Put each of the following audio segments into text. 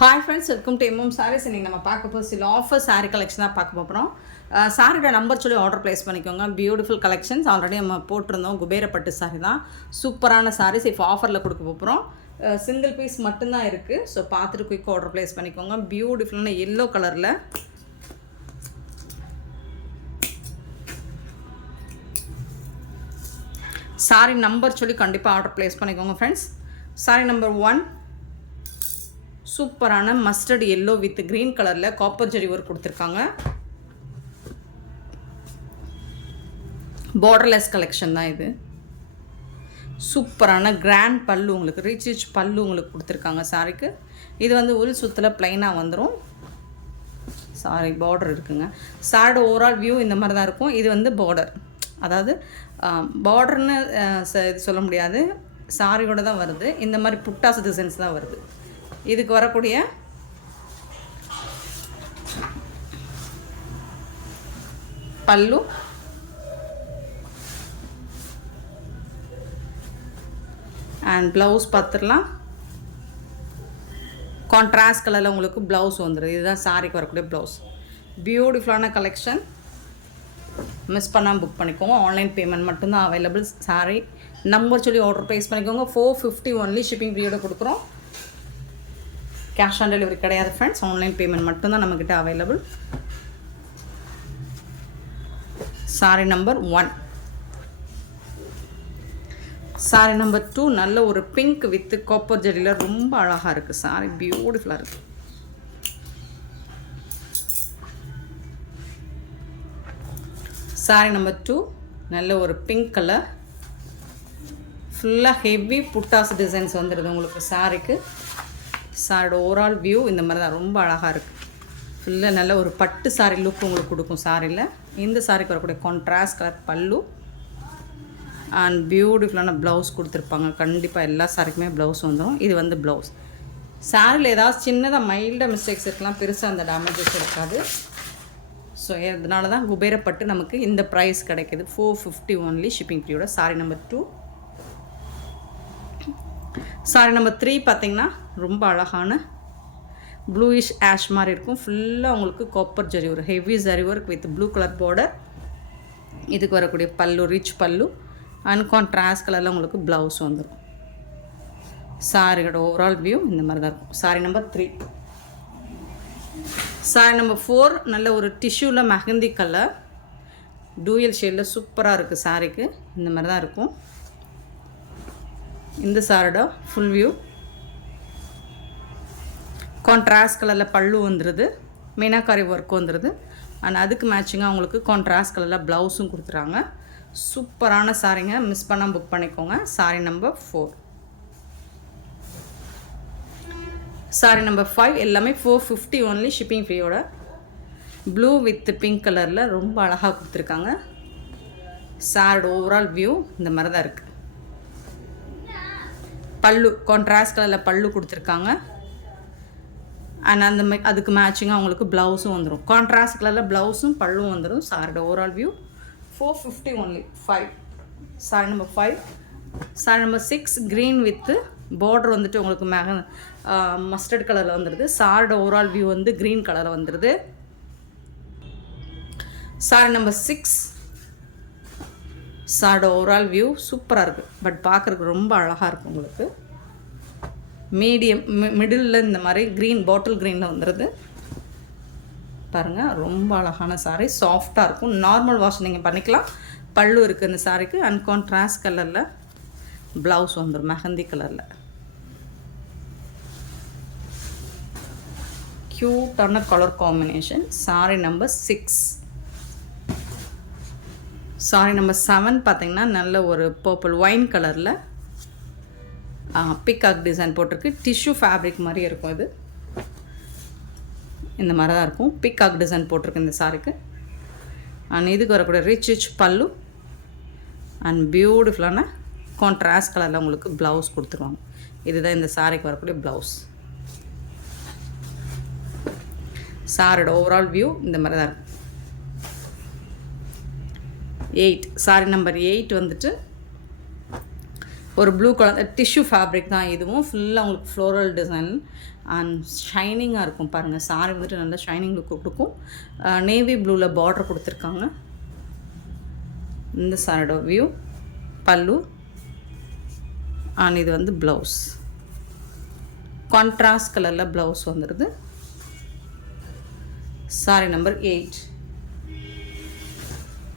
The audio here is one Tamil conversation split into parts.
Hi friends, welcome to M M saris. இன்றைக்கி நம்ம பார்க்க போகிற சில ஆஃபர் சாரீ கலெக்ஷன் தான் பார்க்க போகிறோம். சாரியோட நம்பர் சொல்லி ஆர்டர் ப்ளேஸ் பண்ணிக்கோங்க. பியூட்டிஃபுல் கலெக்ஷன்ஸ் ஆல்ரெடி நம்ம போட்டிருந்தோம். குபேரப்பட்டு சாரி தான், சூப்பரான சாரீஸ் இப்போ ஆஃபரில் கொடுக்க போகிறோம். சிங்கிள் பீஸ் மட்டும்தான் இருக்குது. ஸோ பார்த்துட்டு குயிக் ஆர்டர் ப்ளேஸ் பண்ணிக்கோங்க. பியூட்டிஃபுல்லான எல்லோ கலரில் சாரி நம்பர் சொல்லி கண்டிப்பாக ஆர்டர் ப்ளேஸ் பண்ணிக்கோங்க ஃப்ரெண்ட்ஸ். சாரி நம்பர் 1 சூப்பரான மஸ்டர்ட் எல்லோ வித் க்ரீன் கலரில் காப்பர் ஜரி ஒர்க் கொடுத்துருக்காங்க. பார்டர்லெஸ் கலெக்ஷன் தான் இது. சூப்பரான கிராண்ட் பல்லு, உங்களுக்கு ரிச் பல்லு உங்களுக்கு கொடுத்துருக்காங்க சாரிக்கு. இது வந்து உள் சுத்தில் ப்ளைனாக வந்துடும். சாரி பார்டர் இருக்குங்க. சாரியோட ஓவரால் வியூ இந்த மாதிரி தான் இருக்கும். இது வந்து பார்டர், அதாவது பார்டர்னு இது சொல்ல முடியாது, சாரியோட தான் வருது. இந்த மாதிரி புட்டாஸ் டிசைன்ஸ் தான் வருது. இதுக்கு வரக்கூடிய பல்லு அண்ட் ப்ளவுஸ் பார்த்துடலாம். கான்ட்ராஸ்ட் கலரில் உங்களுக்கு ப்ளவுஸ் வந்துடுது. இதுதான் சாரிக்கு வரக்கூடிய ப்ளவுஸ். பியூட்டிஃபுல்லான கலெக்ஷன். மிஸ் பண்ணாமல் புக் பண்ணிக்கோங்க. ஆன்லைன் பேமெண்ட் மட்டும்தான் அவைலபிள். சாரி நம்பர் சொல்லி ஆர்டர் ப்ளேஸ் பண்ணிக்கோங்க. 450 ஒன்லி ஷிப்பிங் ஃப்ரீயோட கொடுக்குறோம். கேஷ் ஆன் டெலிவரி கிடையாது ஃப்ரெண்ட்ஸ். ஆன்லைன் பேமெண்ட் மட்டும்தான் நம்மக்கிட்ட available. Sorry number 1. Sorry number 2 நல்ல ஒரு பிங்க் வித் காப்பர் ஜெரியில் ரொம்ப அழகாக இருக்குது. சாரி பியூட்டிஃபுல்லாக இருக்குது. சாரி நம்பர் 2 நல்ல ஒரு பிங்க் கலர், ஃபுல்லாக ஹெவி புட்டாஸ் டிசைன்ஸ் வந்துடுது உங்களுக்கு சாரிக்கு. சாரியோட ஓவரால் வியூ இந்த மாதிரி தான், ரொம்ப அழகாக இருக்குது. ஃபுல்லாக நல்ல ஒரு பட்டு சாரி லுக் உங்களுக்கு கொடுக்கும் சாரியில். இந்த சாரிக்கு வரக்கூடிய கான்ட்ராஸ்ட் கலர் பல்லு அண்ட் பியூட்டிஃபுல்லான ப்ளவுஸ் கொடுத்துருப்பாங்க. கண்டிப்பாக எல்லா சாரிக்குமே ப்ளவுஸ் வந்துடும். இது வந்து ப்ளவுஸ். சாரியில் ஏதாவது சின்னதாக மைல்டாக மிஸ்டேக்ஸ் இருக்கலாம், பெருசாக அந்த டேமேஜஸ் இருக்காது. ஸோ இதனால தான் குபேரப்பட்டு நமக்கு இந்த ப்ரைஸ் கிடைக்கிது. 450 ஒன்லி ஷிப்பிங் ஃப்ரீயோட. சாரி நம்பர் 2. சாரி நம்பர் 3 பார்த்திங்கன்னா ரொம்ப அழகான ப்ளூயிஷ் ஆஷ் மாதிரி இருக்கும். ஃபுல்லாக உங்களுக்கு காப்பர் ஜரி ஒரு heavy zari work with blue colour border. இதுக்கு வரக்கூடிய பல்லு ரிச் பல்லு அண்ட் கான்ட்ராஸ்ட் கலரில் உங்களுக்கு ப்ளவுஸ் வந்துடும். சாரியோட ஓவரால் வியூ இந்த மாதிரி தான் இருக்கும். Sorry number 3. சாரி நம்பர் 4 நல்ல ஒரு டிஷ்யூவில் மெஹந்தி கலர் டூயல் ஷேடில் சூப்பராக இருக்குது சாரிக்கு. இந்த மாதிரி தான் இருக்கும். இந்த சாரோட ஃபுல் வியூ கான்ட்ராஸ்ட் கலரில் பல்லு வந்துடுது, மீனாக்காரி ஒர்க் வந்துடுது அண்ட் அதுக்கு மேட்சிங்காக அவங்களுக்கு கான்ட்ராஸ்ட் கலரில் ப்ளவுஸும் கொடுத்துறாங்க. சூப்பரான சாரிங்க, மிஸ் பண்ணால் புக் பண்ணிக்கோங்க. Sorry number 4. சாரி நம்பர் 5 எல்லாமே 450 ஒன்லி ஷிப்பிங் ஃப்ரீயோட. ப்ளூ வித் பிங்க் கலரில் ரொம்ப அழகாக கொடுத்துருக்காங்க. சாரோட ஓவரால் வியூ இந்த மாதிரி தான் இருக்குது. பல்லு கான்ட்ராஸ்ட் கலரில் பல்லு கொடுத்துருக்காங்க அண்ட் அதுக்கு மேட்சிங்காக அவங்களுக்கு ப்ளவுஸும் வந்துடும். கான்ட்ராஸ்ட் கலரில் ப்ளவுஸும் பல்லும் வந்துடும். சாரியோட overall view 450 only. 5. Sorry number 5. Sorry number 6 green with border வந்துட்டு உங்களுக்கு மஸ்டர்ட் கலரில் வந்துடுது. சாரியோட ஓவரால் வியூ வந்து க்ரீன் கலரில் வந்துடுது. சாரி நம்பர் 6 சாரோட ஓவரால் வியூ சூப்பராக இருக்குது. பட் பார்க்குறதுக்கு ரொம்ப அழகாக இருக்கும் உங்களுக்கு. மீடியம் மிடில் இந்த மாதிரி க்ரீன் பாட்டில் க்ரீனில் வந்துடுது. பாருங்கள், ரொம்ப அழகான சாரி, சாஃப்டாக இருக்கும். நார்மல் வாஷ் நீங்கள் பண்ணிக்கலாம். பல்லு இருக்குது இந்த சாரிக்கு அண்ட் கான்ட்ராஸ்ட் கலரில் ப்ளவுஸ் வந்துடும் மெஹந்தி கலரில். க்யூட்டான colour combination. Sorry number 6. Sorry number 7 பார்த்திங்கன்னா நல்ல ஒரு பர்பிள் ஒயின் கலரில் பிக்காக் டிசைன் போட்டிருக்கு. டிஷ்யூ ஃபேப்ரிக் மாதிரி இருக்கும். இது இந்த மாதிரி தான் இருக்கும். பிக்காக் டிசைன் போட்டிருக்கு இந்த சாரிக்கு அண்ட் இதுக்கு வரக்கூடிய ரிச் பல்லு அண்ட் பியூட்டிஃபுல்லான கான்ட்ராஸ்ட் கலரில் உங்களுக்கு ப்ளவுஸ் கொடுத்துருவாங்க. இதுதான் இந்த சாரிக்கு வரக்கூடிய ப்ளவுஸ். சாரியோட ஓவரால் வியூ இந்த மாதிரி தான் இருக்கும். 8 சாரி நம்பர் 8 வந்துட்டு ஒரு ப்ளூ கலர் டிஷ்யூ ஃபேப்ரிக் தான் இதுவும். ஃபுல்லாக உங்களுக்கு ஃப்ளோரல் டிசைன் அண்ட் ஷைனிங்காக இருக்கும் பாருங்கள். சாரி வந்துட்டு நல்லா ஷைனிங் லுக் கொடுக்கும். நேவி ப்ளூவில் பார்டர் கொடுத்துருக்காங்க. இந்த சாரியோட வியூ, பல்லு அண்ட் இது வந்து ப்ளவுஸ். கான்ட்ராஸ்ட் கலரில் ப்ளவுஸ் வந்துடுது. Sorry number 8.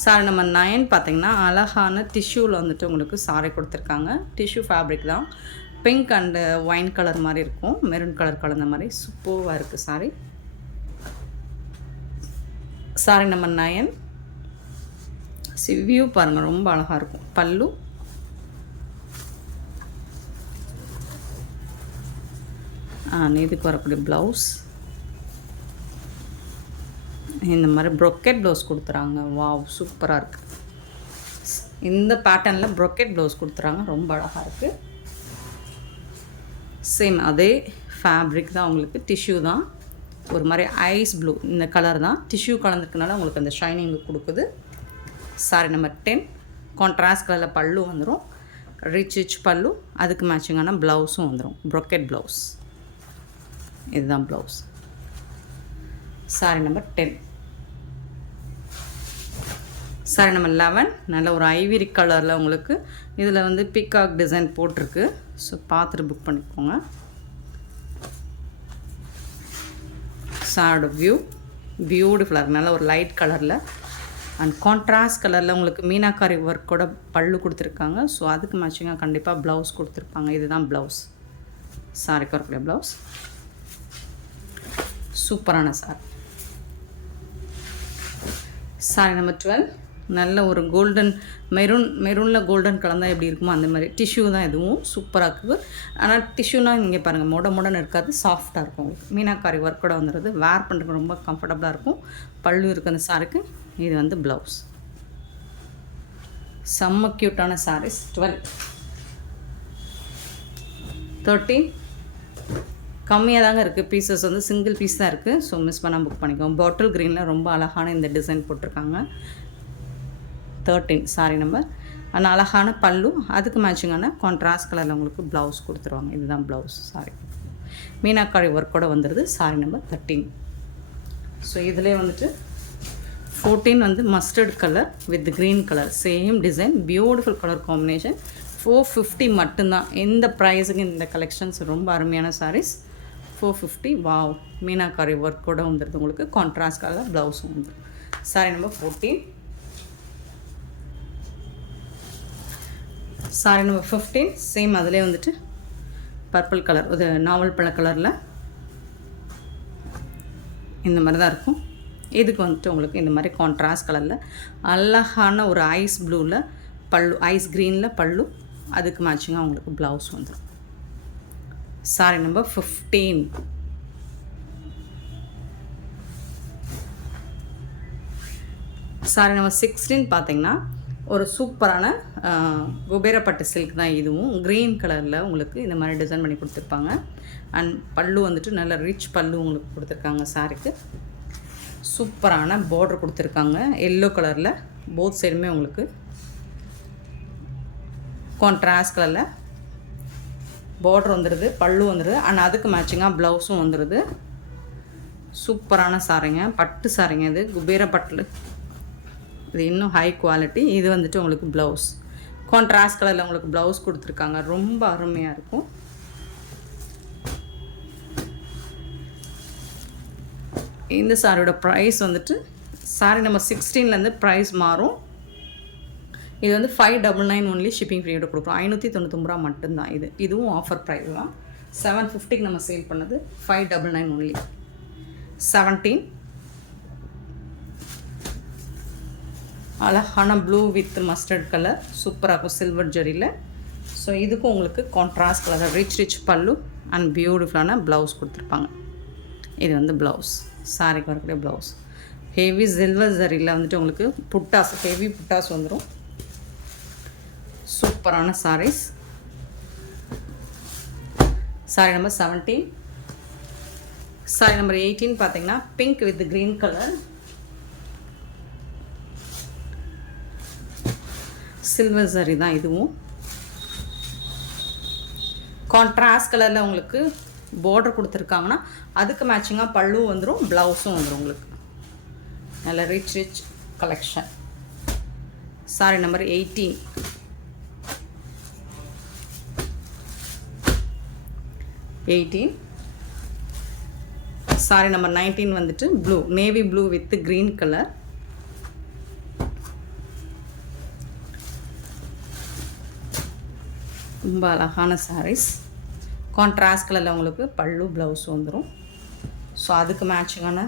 சாரி நம்பர் 9 பார்த்திங்கன்னா அழகான டிஷ்யூவில் வந்துட்டு உங்களுக்கு சாரி கொடுத்துருக்காங்க. டிஷ்யூ ஃபேப்ரிக் தான். பிங்க் அண்டு ஒயின் கலர் மாதிரி இருக்கும், மெரூன் கலர் கலந்த மாதிரி சூப்பராக இருக்குது சாரி. Sorry number 9. வியூ பாருங்கள், ரொம்ப அழகாக இருக்கும். பல்லு, இதுக்கு வரக்கூடிய ப்ளவுஸ் இந்த மாதிரி ப்ரொக்கெட் ப்ளவுஸ் கொடுத்துறாங்க. வாவ், சூப்பராக இருக்குது. இந்த பேட்டர்னில் ப்ரொக்கெட் ப்ளவுஸ் கொடுத்துறாங்க, ரொம்ப அழகாக இருக்குது. சேம் அதே ஃபேப்ரிக் தான் உங்களுக்கு, டிஷ்யூ தான். ஒரு மாதிரி ஐஸ் ப்ளூ இந்த கலர் தான், டிஷ்யூ கலந்துருக்கனால உங்களுக்கு அந்த ஷைனிங் கொடுக்குது. Sorry number 10. கான்ட்ராஸ்ட் கலரில் பல்லு வந்துடும், ரிச் பல்லு. அதுக்கு மேட்சிங்கான ப்ளவுஸும் வந்துடும், ப்ரொக்கெட் ப்ளவுஸ். இதுதான் blouse. Sorry number 10. Sorry number 11. நல்ல ஒரு ஐவரி கலரில் உங்களுக்கு இதில் வந்து பீகாக் டிசைன் போட்டிருக்கு. ஸோ பார்த்துட்டு புக் பண்ணிக்கோங்க. சாரோட வியூ பியூட்டிஃபுல்லாக இருக்குது. நல்ல ஒரு லைட் கலரில் அண்ட் கான்ட்ராஸ்ட் கலரில் உங்களுக்கு மீனாக்காரி ஒர்க்கோட பல்லு கொடுத்துருக்காங்க. ஸோ அதுக்கு மேட்சிங்காக கண்டிப்பாக ப்ளவுஸ் கொடுத்துருப்பாங்க. இதுதான் ப்ளவுஸ், சாரிக்கு வரக்கூடிய ப்ளவுஸ். சூப்பரான சாரி. Sorry number 12. நல்ல ஒரு கோல்டன் மெரூனில் கோல்டன் கலந்தால் எப்படி இருக்குமோ அந்த மாதிரி டிஷ்யூ தான். இதுவும் சூப்பராக இருக்குது. ஆனால் டிஷ்யூனால் இங்கே பாருங்கள், மொடன்னு இருக்காது, சாஃப்டாக இருக்கும் உங்களுக்கு. மீனாக்காரி ஒர்க்கோட வந்துடுது. வேர் பண்ணுறதுக்கு ரொம்ப கம்ஃபர்டபுளாக இருக்கும். பல்லு இருக்குது அந்த சாரிக்கு. இது வந்து ப்ளவுஸ். செம்ம க்யூட்டான சாரீஸ். 12. 13. கம்மியாக தாங்க இருக்குது, பீசஸ் வந்து சிங்கிள் பீஸ் தான் இருக்குது. ஸோ மிஸ் பண்ணால் புக் பண்ணிக்கோங்க. பாட்டில் க்ரீனில் ரொம்ப அழகான இந்த டிசைன் போட்டிருக்காங்க. 13 சாரி நம்பர். ஆனால் அழகான பல்லு, அதுக்கு மேட்சிங்கான கான்ட்ராஸ்ட் கலரில் உங்களுக்கு ப்ளவுஸ் கொடுத்துருவாங்க. இதுதான் ப்ளவுஸ். சாரி மீனாக்காரி ஒர்க்கோட வந்துடுது. Sorry number 13. ஸோ இதிலே வந்துட்டு 14 வந்து mustard colour with green colour, same design, beautiful colour combination. 450 மட்டும்தான். இந்த ப்ரைஸுக்கு இந்த கலெக்ஷன்ஸ் ரொம்ப அருமையான சாரீஸ். 450. வாவ், மீனாக்காரி ஒர்க்கோட வந்துடுது உங்களுக்கு. கான்ட்ராஸ்ட் கலர் ப்ளவுஸும் வந்துடும். Sorry number 14. Sorry number 15. Same அதிலே வந்துட்டு பர்பிள் கலர், ஒரு நாவல் பழ கலரில் இந்த மாதிரி தான் இருக்கும். இதுக்கு வந்துட்டு உங்களுக்கு இந்த மாதிரி கான்ட்ராஸ்ட் கலரில் அழகான ஒரு ஐஸ் ப்ளூவில் பல்லு, ஐஸ் க்ரீனில் பல்லு, அதுக்கு மேட்சிங்காக உங்களுக்கு ப்ளவுஸ் வந்துடும். Sorry number 15. சாரி நம்பர் 16 பார்த்தீங்கன்னா ஒரு சூப்பரான குபேரப்பட்டு சில்க் தான். இதுவும் க்ரீன் கலரில் உங்களுக்கு இந்த மாதிரி டிசைன் பண்ணி கொடுத்துருப்பாங்க. அண்ட் பல்லு வந்துட்டு நல்ல ரிச் பல்லு உங்களுக்கு கொடுத்துருக்காங்க. சாரிக்கு சூப்பரான பார்டர் கொடுத்துருக்காங்க, எல்லோ கலரில். போத் சைடுமே உங்களுக்கு கான்ட்ராஸ்ட் கலரில் பார்டர் வந்துடுது, பல்லு வந்துடுது. அண்ட் அதுக்கு மேட்சிங்காக ப்ளவுஸும் வந்துடுது. சூப்பரான சாரிங்க, பட்டு சாரிங்க. இது குபேரப்பட்டில், இது இன்னும் ஹை குவாலிட்டி. இது வந்துட்டு உங்களுக்கு ப்ளவுஸ் கான்ட்ராஸ்ட் கலரில் உங்களுக்கு ப்ளவுஸ் கொடுத்துருக்காங்க. ரொம்ப அருமையாக இருக்கும். இந்த சாரியோட ப்ரைஸ் வந்துட்டு சாரி நம்பர் 16லேருந்து ப்ரைஸ் மாறும். இது வந்து 599 ஒன்லி, ஷிப்பிங் ஃப்ரீயோட கொடுக்குறோம். 599 ரூபா மட்டும்தான். இதுவும் ஆஃபர் ப்ரைஸ் தான். 750க்கு நம்ம சேல் பண்ணது, 599 ஒன்லி. 17. அழகான ப்ளூ வித் மஸ்டர்ட் கலர், சூப்பராக இருக்கும் சில்வர் ஜரியில். ஸோ இதுக்கும் உங்களுக்கு கான்ட்ராஸ்ட் கலர், ரிச் பல்லு அண்ட் பியூட்டிஃபுல்லான ப்ளவுஸ் கொடுத்துருப்பாங்க. இது வந்து ப்ளவுஸ், சாரிக்கு வரக்கூடிய ப்ளவுஸ். ஹெவி சில்வர் ஜரியில் வந்துட்டு உங்களுக்கு புட்டாஸ், ஹெவி புட்டாஸ் வந்துடும். சூப்பரான சாரீஸ். சாரி நம்பர் 17. சாரி நம்பர் 18 பார்த்தீங்கன்னா pink with green colour, silver sari தான் இதுவும். கான்ட்ராஸ்ட் கலரில் உங்களுக்கு பார்டர் கொடுத்துருக்காங்கன்னா அதுக்கு மேட்சிங்காக பல்லு வந்துடும், ப்ளவுஸும் வந்துடும் உங்களுக்கு. நல்ல rich collection. Sorry number 18. Sorry number 19 வந்துட்டு blue, navy blue with green colour. ரொம்ப அழகான சாரீஸ். கான்ட்ராஸ்ட் கலரில் உங்களுக்கு பல்லு ப்ளவுஸ் வந்துடும். ஸோ அதுக்கு மேட்சிங்கான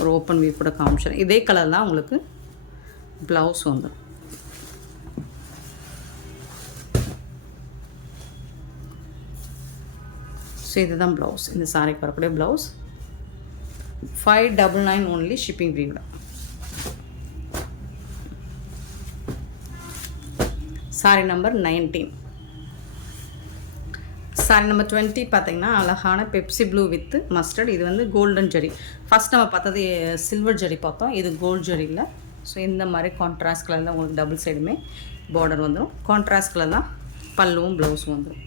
ஒரு ஓப்பன் வியூ கூட காமிச்சிடும். இதே கலர் தான் உங்களுக்கு ப்ளவுஸ் வந்துடும். ஸோ இதுதான் ப்ளவுஸ். இந்த சாரிக்கு வரக்கூடிய blouse. 599 only, shipping free. Sorry number 19. Sorry number 20 பார்த்தீங்கன்னா அழகான பெப்சி ப்ளூ வித் மஸ்டர்ட். இது வந்து கோல்டன் ஜெரி. ஃபஸ்ட் நம்ம பார்த்தது சில்வர் ஜெரி பார்த்தோம், இது கோல்ட் ஜெரி இல்லை. ஸோ இந்த மாதிரி கான்ட்ராஸ்ட் கலரில் தான் உங்களுக்கு டபுள் சைடுமே பார்டர் வந்துடும். கான்ட்ராஸ்ட் கலர் தான் பல்லுவும் ப்ளவுஸும் வந்துடும்.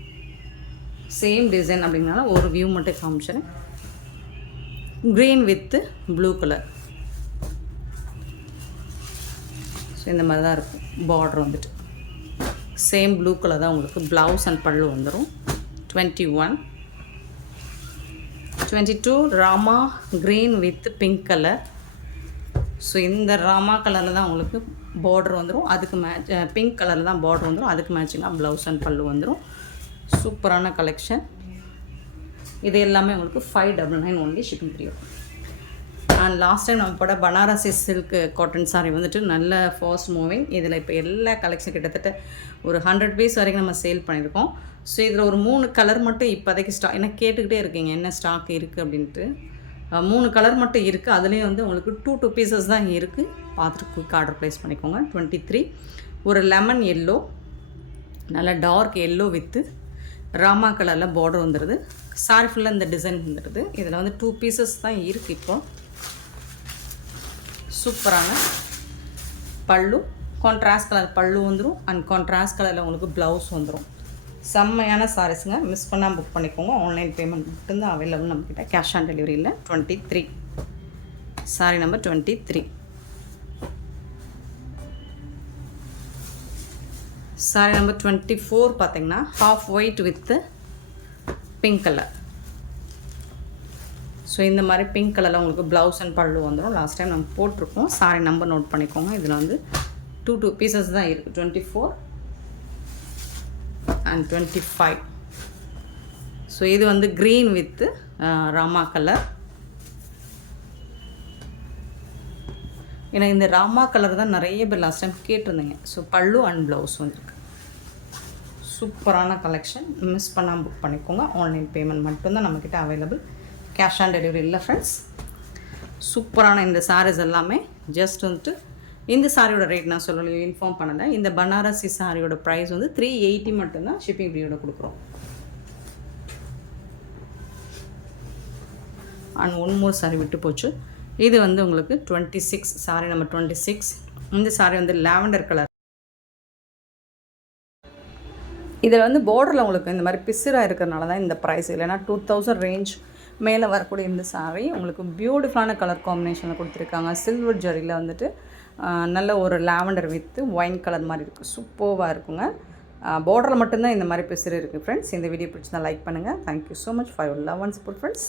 சேம் டிசைன் அப்படிங்கனால ஒரு வியூ மட்டும் காமிச்சிடுறேன். Green with blue colour. So இந்த மாதிரி தான் இருக்கும் பார்டர் வந்துட்டு. சேம் ப்ளூ கலர் தான் உங்களுக்கு ப்ளவுஸ் அண்ட் பல்லு வந்துடும். 21. 22 Rama green with pink colour. So இந்த ராமா கலரில் தான் உங்களுக்கு பார்டர் வந்துடும், அதுக்கு பிங்க் கலரில் தான் பார்டர் வந்துடும், அதுக்கு மேட்சிங்காக ப்ளவுஸ் அண்ட் பல்லு வந்துடும். சூப்பரான கலெக்ஷன். இது எல்லாமே உங்களுக்கு 599 only, shipping free. And last time நம்ம போட பனாரசி சில்க் காட்டன் சாரி வந்துட்டு நல்ல ஃபாஸ்ட் மூவிங். இதில் இப்போ எல்லா கலெக்ஷன் கிட்டத்தட்ட ஒரு 100 பீஸ் வரைக்கும் நம்ம சேல் பண்ணியிருக்கோம். ஸோ இதில் ஒரு 3 கலர் மட்டும் இப்போதைக்கு எனக்கு கேட்டுக்கிட்டே இருக்கீங்க என்ன ஸ்டாக் இருக்குது அப்படின்ட்டு. 3 கலர் மட்டும் இருக்குது. அதுலேயும் வந்து உங்களுக்கு 2 பீசஸ் தான் இருக்குது. பார்த்துட்டு குயிக் ஆர்டர் ப்ளேஸ் பண்ணிக்கோங்க. 23 ஒரு லெமன் எல்லோ, நல்ல டார்க் எல்லோ வித்து ராமா கலரில் பார்டர் வந்துடுது. சாரி ஃபுல்லாக இந்த டிசைன் வந்துடுது. இதில் வந்து 2 பீசஸ் தான் இருக்குது இப்போ. சூப்பரான பல்லு, கான்ட்ராஸ்ட் கலர் பல்லு வந்துடும் அண்ட் கான்ட்ராஸ்ட் கலரில் உங்களுக்கு ப்ளவுஸ் வந்துடும். செம்மையான சாரீஸுங்க, மிஸ் பண்ணால் புக் பண்ணிக்கோங்க. ஆன்லைன் பேமெண்ட் மட்டும்தான் அவைலபிள் நம்மக்கிட்ட, கேஷ் ஆன் டெலிவரி இல்லை. 23 சாரி நம்பர் 23. சாரி நம்பர் 24 பார்த்தீங்கன்னா half white with pink colour. So இந்த மாதிரி பிங்க் கலரில் உங்களுக்கு ப்ளவுஸ் அண்ட் பல்லு வந்துடும். லாஸ்ட் டைம் நம்ம போட்டிருக்கோம். சாரி நம்பர் நோட் பண்ணிக்கோங்க. இதில் வந்து 2 பீசஸ் தான் இருக்குது. 24 அண்ட் 25. ஸோ இது வந்து க்ரீன் வித்து ராமா கலர். ஏன்னா இந்த ராமா கலர் தான் நிறைய பேர் லாஸ்ட் டைம் கேட்டிருந்தீங்க. ஸோ பல்லு அண்ட் ப்ளவுஸ் வந்துருக்கு. சூப்பரான கலெக்ஷன், மிஸ் பண்ணாமல் புக் பண்ணிக்கோங்க. ஆன்லைன் பேமெண்ட் மட்டும்தான் நம்மக்கிட்ட அவைலபிள், கேஷ் ஆன் டெலிவரி இல்லை ஃப்ரெண்ட்ஸ். சூப்பரான இந்த சாரீஸ் எல்லாமே ஜஸ்ட் வந்துட்டு இந்த சாரியோட ரேட் நான் சொல்லலையோ இன்ஃபார்ம் பண்ணலை. இந்த பனாரசி சாரியோட ப்ரைஸ் வந்து 380 மட்டும்தான், ஷிப்பிங் ஃப்ரீயோட கொடுக்குறோம். அண்ட் ஒன் மோர் சாரி விட்டு போச்சு. இது வந்து உங்களுக்கு 26 சாரி நம்பர் 26. இந்த சாரி வந்து லாவெண்டர் கலர். இதில் வந்து பார்டரில் உங்களுக்கு இந்த மாதிரி பிசுராக இருக்கிறதுனால தான் இந்த ப்ரைஸ். இல்லைனா 2000 ரேஞ்ச் மேலே வரக்கூடிய இந்த சாரி உங்களுக்கு பியூட்டிஃபுல்லான கலர் காம்பினேஷனில் கொடுத்துருக்காங்க. சில்வர் ஜரியில் வந்துட்டு நல்ல ஒரு லாவெண்டர் வித்து ஒயின் கலர் மாதிரி இருக்குது. சூப்பராக இருக்குங்க. பார்டரில் மட்டும்தான் இந்த மாதிரி பிசுறு இருக்குது ஃப்ரெண்ட்ஸ். இந்த வீடியோ பிடிச்சிருந்தா லைக் பண்ணுங்கள். Thank you so much for your love and support friends.